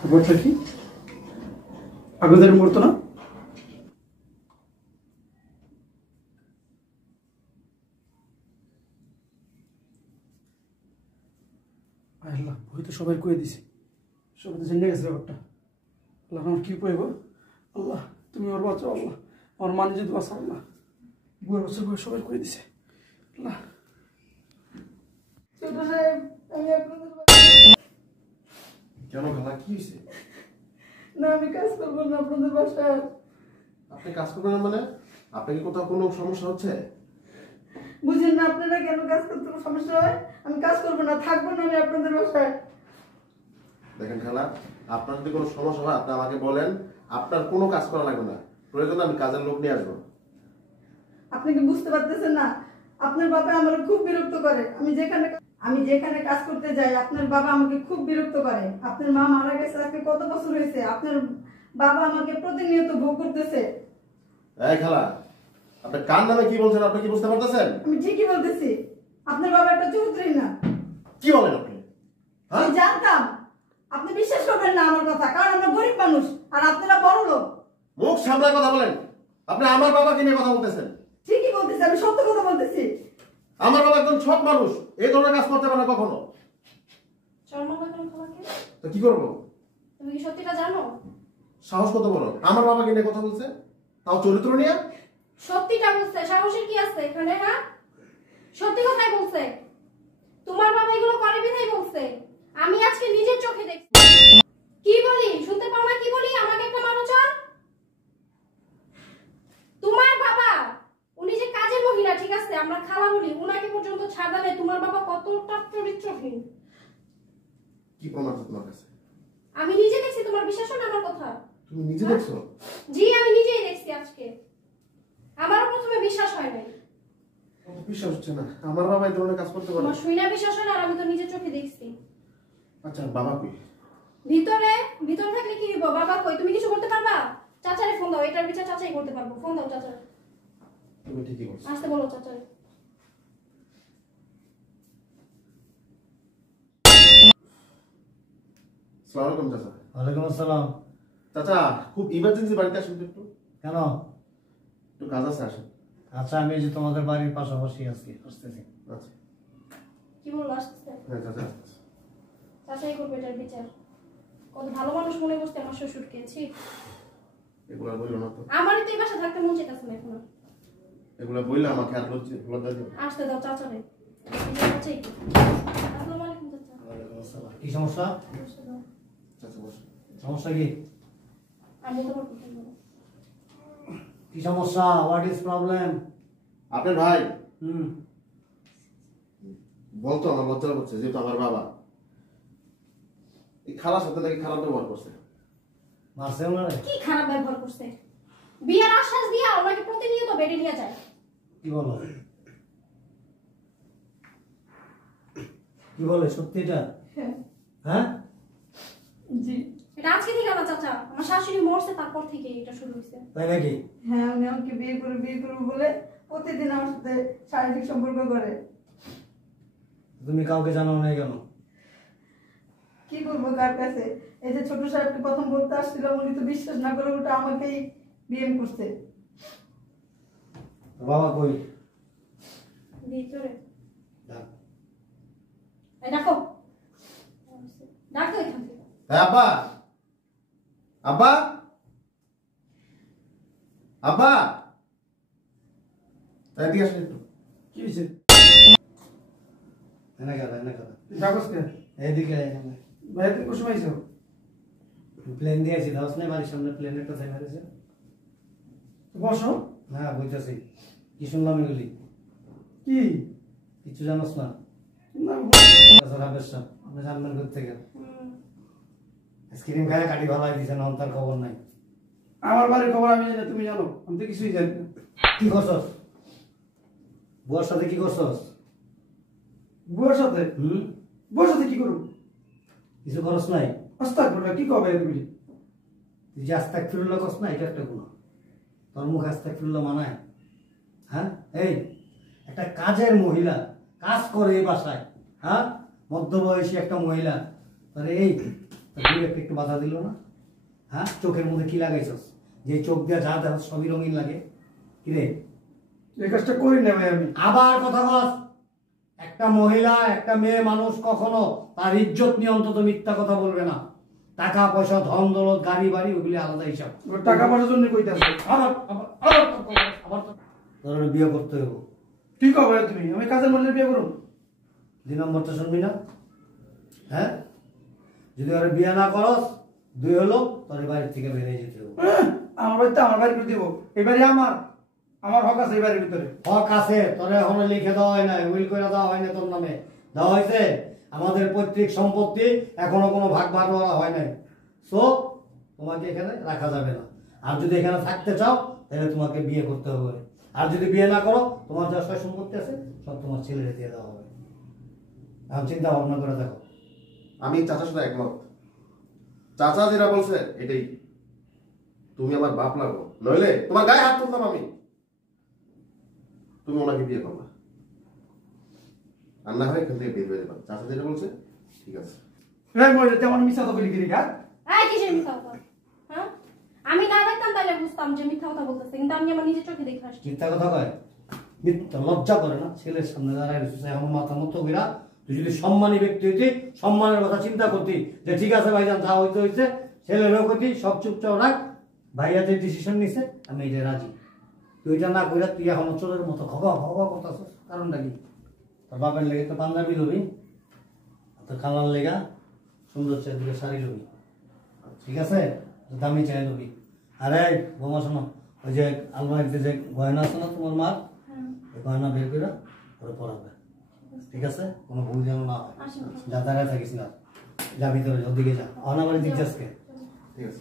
ব্যাপারটা কি? আপনাদের মরতো না? আল্লাহ, ভয় তো সবাই কয়ে দিছে, সবাই তো জেনে গেছে ব্যাপারটা। আল্লাহ, আমার কি পাইব? আল্লাহ, তুমি ওর বাঁচাও। আল্লাহ, আমার মানে যদি বাঁচাও। আল্লাহ, বুয়ের বছর বয়স সবাই কয়ে দিছে। আল্লাহ, ছোট সাহেব, আমি আপনাদের কেন খালা, কি হয়েছে? না, আমি কাজ করবো না আপনাদের বাসায়। আপনি কাজ করবেন না মানে? আপনার কি কোথাও কোনো সমস্যা হচ্ছে? বুঝেন না আপনারা কেন কাজ করতে সমস্যা হয়? আমি কাজ করবো না, থাকবো না আমি আপনাদের বাসায়। দেখেন খালা, আপনার যদি কোনো সমস্যা হয় আপনি আমাকে বলেন, আপনার কোনো কাজ করা লাগবে না, প্রয়োজনে আমি কাজের লোক নিয়ে আসবো। আপনি কি বুঝতে পারতেছেন না? আপনার বাবা আমার খুব বিরক্ত করে। আমি যেখানে কাজ করতে যাই আপনার বাবা আমাকে খুব বিরক্ত করে। আপনার মা মারা গেছে আজকে কত বছর হয়েছে, আপনার বাবা আমাকে প্রতিনিয়ত ভোগ করতেছে। এই খালা, আপনি কার নামে কি বলছেন আপনি কি বুঝতে পারতেছেন? আমি ঠিকই বলতেছি, আপনার বাবা একটা চরিত্রহীন না। কি বলেন আপনি? আমি জানতাম আপনি বিশ্বাস করবেন না আমার কথা, কারণ আমরা গরিব মানুষ আর আপনারা বড় লোক। মুখ সামলায় কথা বলেন। আপনি আমার বাবাকে নিয়ে কথা বলতেছেন। ঠিকই বলতেছি, আমি সত্য কথা বলতেছি। আমার বাবা একজন সৎ মানুষ, এই ধরনের কাজ করতে পারে না কখনো। শর্মা কেন তোমাকে? তো কি করবো? তুমি কি সত্যিটা জানো? সাহস কত বড়, আমার বাবাকে নিয়ে কথা বলছে, তাও চরিত্র নিয়ে। সত্যিটা বলছে, সাহসের কি আছে এখানে? হ্যাঁ, সত্যি কথাই বলছে। তোমার বাবা এগুলো করে বিধাই বলছে। আমি আজকে নিজের চোখে দেখছি। কি বলি শুনতে পাও না? কি বলি? আমাকে একটা মারো চান। তোমার বাবা উনি যে কাজের মহিলা, ঠিক আছে, আমরা খালা বলি, উনাকে পর্যন্ত ছাড়া দেয়। তোমার বাবা কতটা চরিত্রহীন কি প্রমাণ আছে তোমার কাছে? আমি নিজে দেখছি। তোমার বিশ্বাস হয় না আমার কথা? তুমি নিজে দেখছো? জি, আমি নিজেই দেখছি আজকে। আমারও প্রথমে বিশ্বাস হয় নাই। বিশ্বাস হচ্ছে না, আমার বাবা এই ধরনের কাজ করতে পারে? তোমার শুই না বিশ্বাস হয় না, আর আমি তো নিজের চোখে দেখছি। আচ্ছা, বাবা কই? ভিতরে থাকলে কি হইব? বাবা কই? তুমি কিছু করতে পারবা? চাচারে ফোন দাও, এটার বিচার চাচাই করতে পারবো। ফোন দাও চাচারে। তুমি ঠিকই বলছো। আসতে বলো চাচারে। আসসালামু আলাইকুম চাচা। ওয়ালাইকুম আসসালাম। চাচা, খুব ইমার্জেন্সি বাড়িতে আসুন তো একটু। কেন? একটু কাজ আছে, আসুন। আচ্ছা, আমি এই যে তোমাদের বাড়ির পাশাপাশি আসতেছি। আচ্ছা। কি বললো? আসতেছে? হ্যাঁ চাচা আসতেছে। চাচাই করবে এটার বিচার। কত ভালো মানুষ মনে করতে আমার শ্বশুরকে। ছি, এগুলা বললো না তো। আমারই তো এই বাসা থাকতে মন চাইতেছে না এখন আর। এগুলা বললে আমাকে আর লজ্জা দিও। আসতে দাও চাচারে। চাচাই কি? আসসালামু আলাইকুম চাচা। ওয়ালাইকুম আসসালাম। কি সমস্যা? বসে দাও। চাচা বসো। সমস্যা কি? আমি তোমার কথা বলবো। কি সমস্যা? What is problem? আপনার ভাই হুম। বলতো আমার লজ্জা করছে, যেহেতু আমার বাবা এই খালার সাথে নাকি খারাপ ব্যবহার করছে। মারছে ওনারে? কি খারাপ ব্যবহার করছে? বিয়ের আশ্বাস দিয়া ওনাকে প্রতিনিয়ত বেডে নিয়ে যায়। কি বলো? কি বলে সত্যি এটা? হ্যাঁ? জি। এটা আজকে থেকে না চাচা, আমার শাশুড়ি মরছে তারপর থেকে এটা শুরু হয়েছে। তাই নাকি? হ্যাঁ, উনি আমাকে বিয়ে করবো বলে প্রতিদিন আমার সাথে শারীরিক সম্পর্ক করে। তুমি কাউকে জানাও নাই কেন? কি করবো কার কাছে? এই যে ছোট সাহেবকে প্রথম বলতে আসছিলাম, উনি তো বিশ্বাস না করে ওটা আমাকেই বিয়ে করছে। বাবা কই? ভিতরে। ডাক। এই দেখো, ডাকতে এখান থেকে। হ্যাঁ আব্বা, আব্বা, আব্বা, এদিকে আসেন একটু। কি হয়েছে? এনে গেল, এনে গেল। কাগজ কে? এইদিকে এনে। ভাই, তুমি কোন সময় আইছো? প্লেন দিয়েছি, দাস নাই বাড়ির সামনে প্লেন একটা চাই মেরেছে। বসো। না বুঝতেছি। কি শুনলাম এগুলি? কি? কিছু জানোস না? না, আপনি জানবেন কোথা থেকে? আইসক্রিম খায় কাটি ভালাই দিছে না, তার খবর নাই। আমার বাড়ির খবর আমি জানি, তুমি জানো? আমি তো কিছুই জানি না। কি করছস? বুয়ার সাথে কি করছস? বুয়ার সাথে? বুয়ার সাথে কি করবো? কিছু করস নাই? আস্তাগফিরুল্লাহ, কি কবে তুমি? তুই যে আস্তাগফিরুল্লাহ করস না, এটা একটা গুনাহ। তোর মুখ আস্তাগফিরুল্লাহ মানায়? হ্যাঁ, এই একটা কাজের মহিলা কাজ করে এই বাসায়, হ্যাঁ, মধ্যবয়সী একটা মহিলা, তোর বিবেককে একটু বাধা দিল না? হ্যাঁ, চোখের মধ্যে কি লাগাইছস? যে চোখ দিয়ে যা দেখ সবই রঙিন লাগে। কিরে, এই কাজটা করি না ভাই আমি। আবার কথা বল। একটা মহিলা, একটা মেয়ে মানুষ কখনো তার ইজ্জত নিয়ে অন্তত মিথ্যা কথা বলবে না। টাকা পয়সা, ধন দৌলত, গাড়ি বাড়ি, ওগুলি আলাদা হিসাব। টাকা পয়সার জন্য কইতাছে। আবার তোর বিয়ে করতে হবে। কি কবে তুমি? আমি কাজের মধ্যে বিয়ে করব? 2 নম্বরটা শুনবি না? হ্যাঁ, যদি ওরা বিয়ে না করস, 2 হলো তোর বাড়ির থেকে বেরিয়ে যেতে হবে। আমার বাড়িতে আমার বাড়ি করে দিব। এবারে আমার হক আছে এই বাড়ির ভিতরে। হক আছে, তোর এখনো লিখে দেওয়া হয় না, উইল করে দেওয়া হয় না, তোর নামে দেওয়া হয়েছে। আমাদের পৈতৃক সম্পত্তি এখনো কোনো ভাগ বাটোয়ারা হয় নাই। সো তোমাকে এখানে রাখা যাবে না। আর যদি এখানে থাকতে চাও তাহলে তোমাকে বিয়ে করতে হবে। আর যদি বিয়ে না করো, তোমার যা সয় সম্পত্তি আছে সব তোমার ছেলেরে দিয়ে দেওয়া হবে। এখন চিন্তা ভাবনা করে দেখো। আমি চাচার সাথে একমত। চাচা যেটা বলছে এটাই। তুমি আমার বাপ লাগো, নইলে তোমার গায়ে হাত তুলতাম আমি। তুমি ওনাকে বিয়ে করবা, আর না হয় এখান থেকে বের হয়ে যাবা। চাচা যেটা বলছে ঠিক আছে। এই মরে তেমন মিছা তো বলি গিরি গা। এই কিসের মিথ্যা কথা? হ্যাঁ, আমি না দেখতাম তাহলে বুঝতাম যে মিথ্যা কথা বলতেছে, কিন্তু আমি আমার নিজের চোখে দেখে আসছি। মিথ্যা কথা কয়, মিথ্যা লজ্জা করে না? ছেলের সামনে দাঁড়ায় রয়েছে এমন মাথা মতো কইরা। তুই যদি সম্মানী ব্যক্তি হইতি, সম্মানের কথা চিন্তা করতি যে ঠিক আছে ভাইজান যা হইতে হইছে, ছেলেরও কইতি সব চুপচাপ রাখ, ভাইয়া যে ডিসিশন নিছে আমি এই যে রাজি। তুই এটা না কইরা তুই এখন চোরের মতো খগা খগা করতেছিস। কারণটা কি? তোর বাপের লেগে তো পাঞ্জাবি লবি, তোর খালার লেগা সুন্দর চাই শাড়ি লবি, ঠিক আছে? দামি চাই লবি। আরে বোমা শোনো, ওই যে আলমারিতে যে গয়না আছে না তোমার মার, এই গয়না বের করে ওরা পড়াবে, ঠিক আছে? কোনো ভুল যেন না হয়। যা দাঁড়ায় থাকিস না, যা ভিতরে, ওদিকে যা। অনাবাড়ি দিক যাসকে।